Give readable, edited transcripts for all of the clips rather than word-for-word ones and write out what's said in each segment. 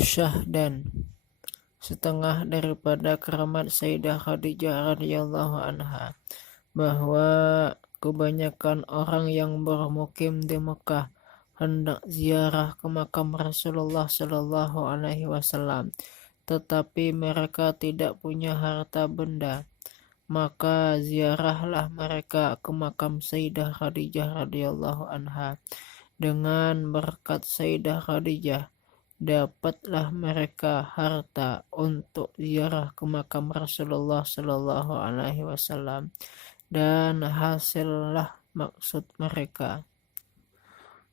syahdan, setengah daripada keramat Sayyidah Khadijah radhiyallahu anha, bahwa kebanyakan orang yang bermukim di Mekah hendak ziarah ke makam Rasulullah Shallallahu Alaihi Wasallam, tetapi mereka tidak punya harta benda, maka ziarahlah mereka ke makam Sayyidah Khadijah radhiyallahu anha. Dengan berkat Sayyidah Khadijah, dapatlah mereka harta untuk ziarah ke makam Rasulullah Shallallahu Alaihi Wasallam, dan hasillah maksud mereka.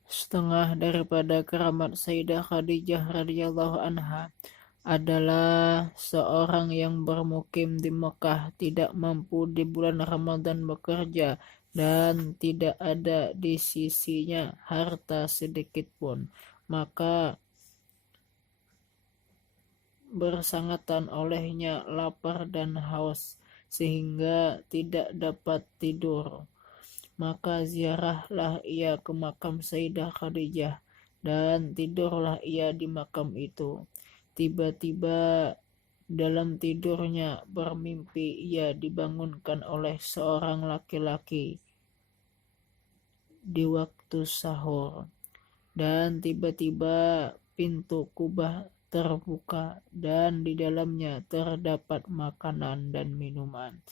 Setengah daripada keramat Sayyidah Khadijah radhiyallahu anha adalah seorang yang bermukim di Mekah tidak mampu di bulan Ramadan bekerja dan tidak ada di sisinya harta sedikit pun, maka bersangatan olehnya lapar dan haus sehingga tidak dapat tidur. Maka ziarahlah ia ke makam Sayyidah Khadijah dan tidurlah ia di makam itu. Tiba-tiba dalam tidurnya bermimpi ia dibangunkan oleh seorang laki-laki di waktu sahur, dan tiba-tiba pintu kubah terbuka dan di dalamnya terdapat makanan dan minuman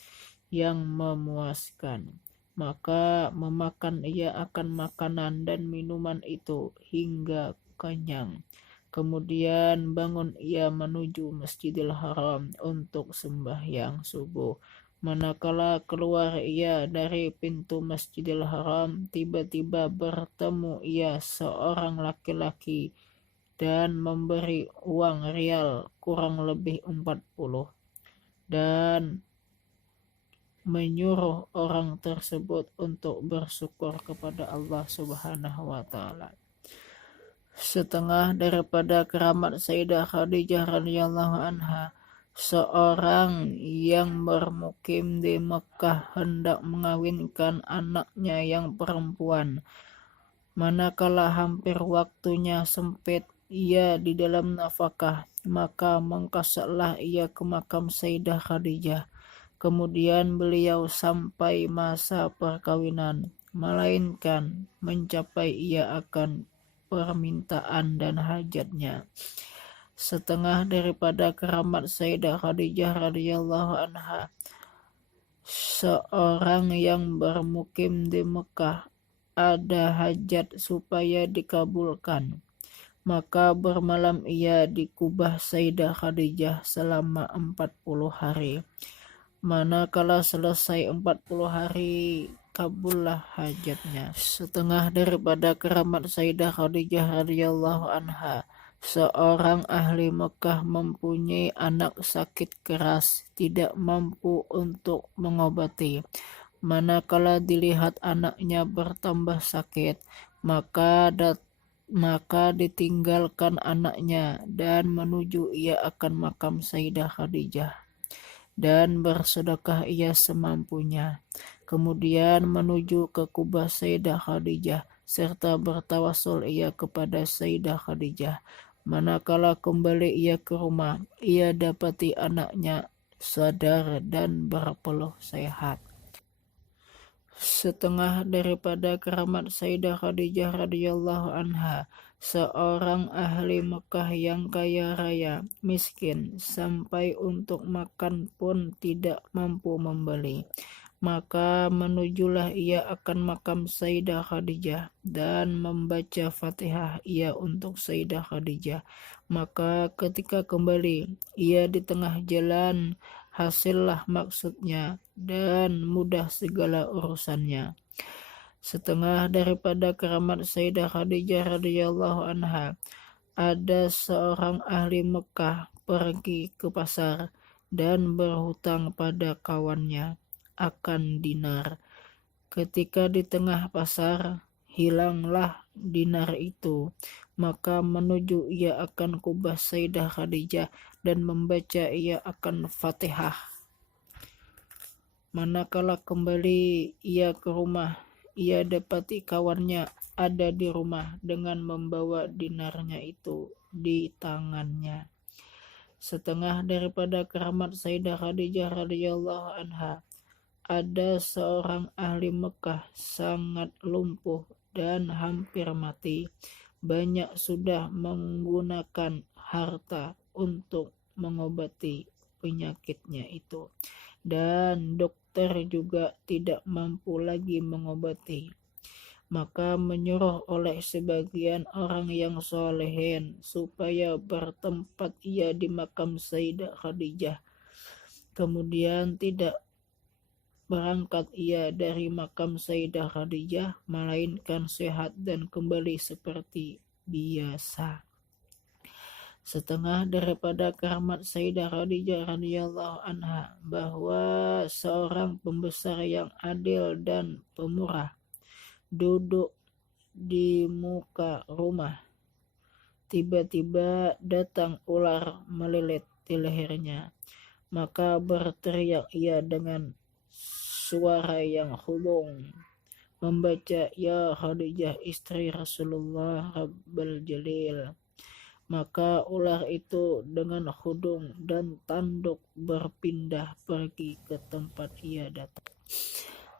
yang memuaskan. Maka memakan ia akan makanan dan minuman itu hingga kenyang. Kemudian bangun ia menuju Masjidil Haram untuk sembahyang subuh. Manakala keluar ia dari pintu Masjidil Haram, tiba-tiba bertemu ia seorang laki-laki dan memberi uang rial kurang lebih 40 dan menyuruh orang tersebut untuk bersyukur kepada Allah Subhanahu wa taala. Setengah daripada keramat Sayyidah Khadijah radhiyallahu anha, seorang yang bermukim di Mekah hendak mengawinkan anaknya yang perempuan. Manakala hampir waktunya sempit ia di dalam nafkah, maka mengkasaklah ia ke makam Sayyidah Khadijah. Kemudian beliau sampai masa perkawinan, melainkan mencapai ia akan permintaan dan hajatnya. Setengah daripada keramat Sayyidah Khadijah radhiyallahu anha, seorang yang bermukim di Mekah ada hajat supaya dikabulkan, maka bermalam ia di kubah Sayyidah Khadijah selama 40 hari. Manakala selesai 40 hari, kabullah hajatnya. Setengah daripada keramat Sayyidah Khadijah radhiyallahu anha, seorang ahli Mekah mempunyai anak sakit keras, tidak mampu untuk mengobati. Manakala dilihat anaknya bertambah sakit, maka ditinggalkan anaknya dan menuju ia akan makam Sayyidah Khadijah, dan bersedekah ia semampunya. Kemudian menuju ke kubah Sayyidah Khadijah serta bertawasul ia kepada Sayyidah Khadijah. Manakala kembali ia ke rumah, ia dapati anaknya sadar dan berpeluh sehat. Setengah daripada keramat Sayyidah Khadijah radhiyallahu anha, seorang ahli Mekah yang kaya raya, miskin, sampai untuk makan pun tidak mampu membeli. Maka menujulah ia akan makam Sayyidah Khadijah dan membaca Fatihah ia untuk Sayyidah Khadijah. Maka ketika kembali ia di tengah jalan, hasillah maksudnya dan mudah segala urusannya. Setengah daripada keramat Sayyidah Khadijah radhiyallahu anha, ada seorang ahli Mekah pergi ke pasar dan berhutang pada kawannya akan dinar. Ketika di tengah pasar, hilanglah dinar itu. Maka menuju ia akan kubah Sayyidah Khadijah dan membaca ia akan Fatihah. Manakala kembali ia ke rumah, ia dapati kawannya ada di rumah dengan membawa dinarnya itu di tangannya. Setengah daripada keramat Sayyidah Khadijah radhiyallahu anha, ada seorang ahli Mekah sangat lumpuh dan hampir mati. Banyak sudah menggunakan harta untuk mengobati penyakitnya itu, dan dokter juga tidak mampu lagi mengobati. Maka menyuruh oleh sebagian orang yang solehin supaya bertempat ia di makam Sayyidah Khadijah. Kemudian tidak berangkat ia dari makam Sayyidah Khadijah, melainkan sehat dan kembali seperti biasa. Setengah daripada keramat Sayyidah Khadijah radhiyallahu anha, bahwa seorang pembesar yang adil dan pemurah duduk di muka rumah. Tiba-tiba datang ular melilit di lehernya. Maka berteriak ia dengan suara yang hulung, membaca Ya Khadijah istri Rasulullah Rabbal Jalil. Maka ular itu dengan hudung dan tanduk berpindah pergi ke tempat ia datang.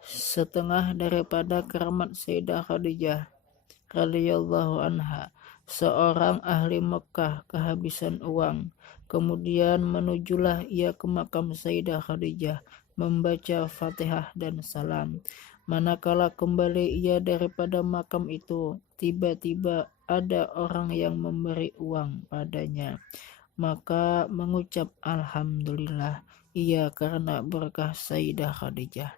Setengah daripada keramat Sayyidah Khadijah radhiyallahu anha, seorang ahli Mekah kehabisan uang. Kemudian menujulah ia ke makam Sayyidah Khadijah, membaca Fatihah dan salam. Manakala kembali ia daripada makam itu, tiba-tiba ada orang yang memberi uang padanya. Maka mengucap Alhamdulillah ia karena berkah Sayyidah Khadijah.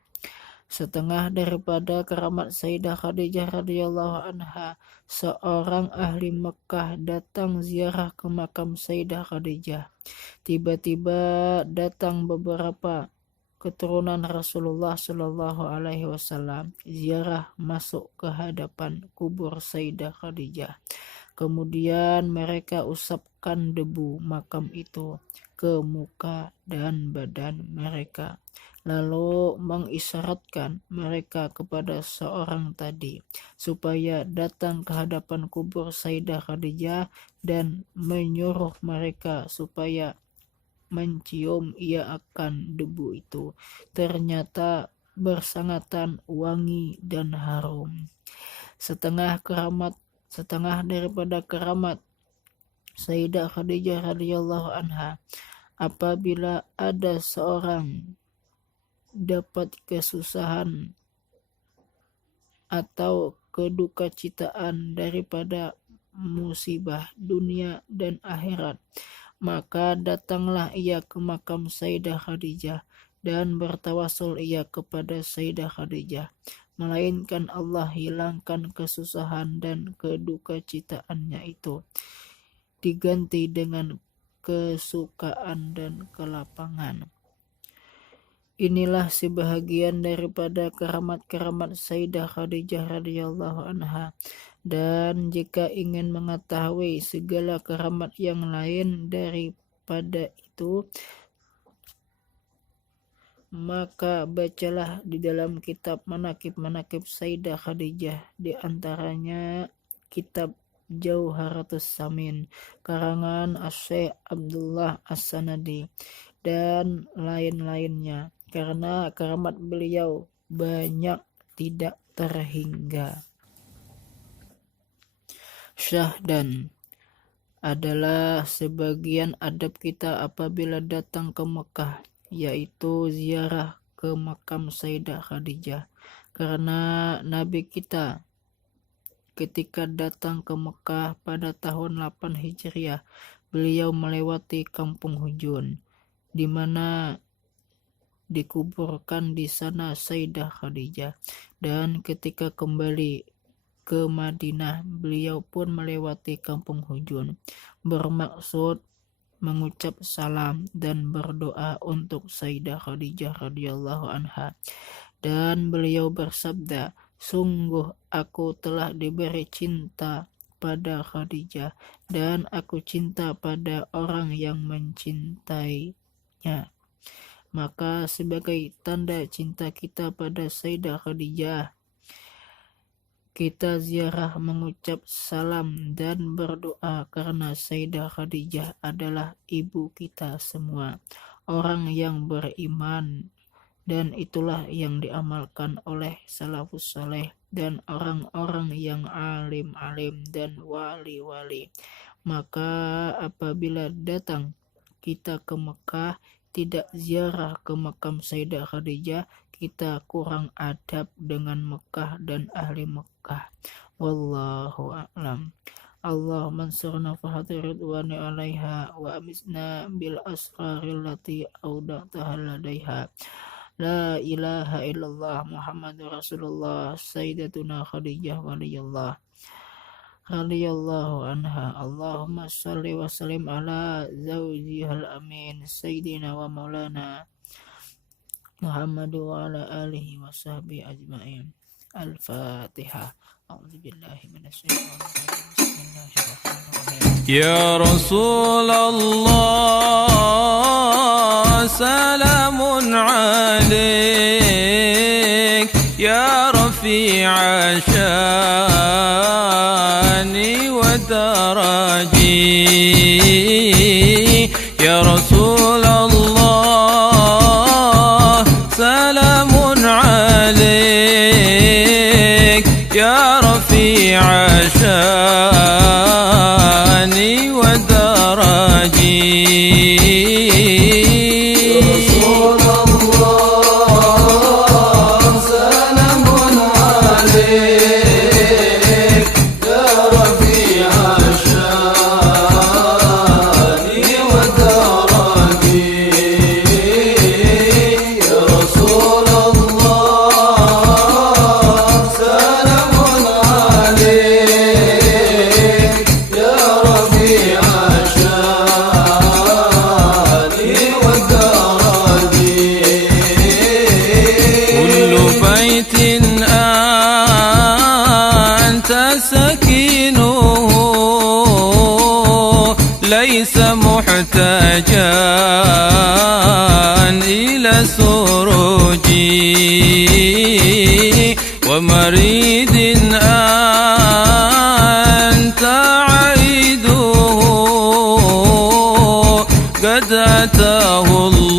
Setengah daripada keramat Sayyidah Khadijah radhiyallahu anha, seorang ahli Mekah datang ziarah ke makam Sayyidah Khadijah. Tiba-tiba datang beberapa keturunan Rasulullah Shallallahu Alaihi Wasallam ziarah masuk ke hadapan kubur Sayyidah Khadijah. Kemudian mereka usapkan debu makam itu ke muka dan badan mereka, lalu mengisyaratkan mereka kepada seorang tadi supaya datang ke hadapan kubur Sayyidah Khadijah dan menyuruh mereka supaya mencium ia akan debu itu. Ternyata bersangatan wangi dan harum. Setengah daripada keramat Sayyidah Khadijah radhiyallahu anha, apabila ada seorang dapat kesusahan atau kedukacitaan daripada musibah dunia dan akhirat, maka datanglah ia ke makam Sayyidah Khadijah dan bertawasul ia kepada Sayyidah Khadijah, melainkan Allah hilangkan kesusahan dan kedukacitaannya itu, diganti dengan kesukaan dan kelapangan. Inilah sebahagian daripada keramat-keramat Sayyidah Khadijah radhiyallahu anha. Dan jika ingin mengetahui segala keramat yang lain daripada itu, maka bacalah di dalam kitab Manaqib Sayyidah Khadijah, di antaranya kitab Jauharatus Samin karangan Asy-Syaikh Abdullah As-Sanadi dan lain-lainnya, karena keramat beliau banyak tidak terhingga. Syahdan adalah sebagian adab kita apabila datang ke Mekah, yaitu ziarah ke makam Sayyidah Khadijah. Karena Nabi kita ketika datang ke Mekah pada tahun 8 Hijriah, beliau melewati kampung Hujun, di mana dikuburkan di sana Sayyidah Khadijah. Dan ketika kembali ke Madinah, beliau pun melewati kampung Hujun, bermaksud mengucap salam dan berdoa untuk Sayyidah Khadijah radhiyallahu anha. Dan beliau bersabda, sungguh aku telah diberi cinta pada Khadijah dan aku cinta pada orang yang mencintainya. Maka sebagai tanda cinta kita pada Sayyidah Khadijah, kita ziarah mengucap salam dan berdoa karena Sayyidah Khadijah adalah ibu kita semua, orang yang beriman, dan itulah yang diamalkan oleh salafus saleh dan orang-orang yang alim-alim dan wali-wali. Maka apabila datang kita ke Mekah tidak ziarah ke makam Sayyidah Khadijah, kita kurang adab dengan Mekah dan ahli Mekah. Wallahu a'lam. Allah mansurna fahati ridwani alaiha wa amisna bil asraril lati awda'taha ladaiha. La ilaha illallah Muhammadur Rasulullah Sayyidatuna Khadijah radhiyallahu anha. Allahumma salli wa sallim ala zawjihal amin Sayyidina wa maulana Muhammad wa ala alihi wa sahbihi ajma'in. Al-Fatihah. A'udzu billahi minasyaitonir rajim. Bismillahirrahmanirrahim. Ya Rasulullah salamun alaik ya rafi'a syani wa daraji ya Rasulullah salamun alaik ya rafi'a syani wa daraji ليس محتاجا إلى سروجي ومريد أنت عيده قد أتاه الله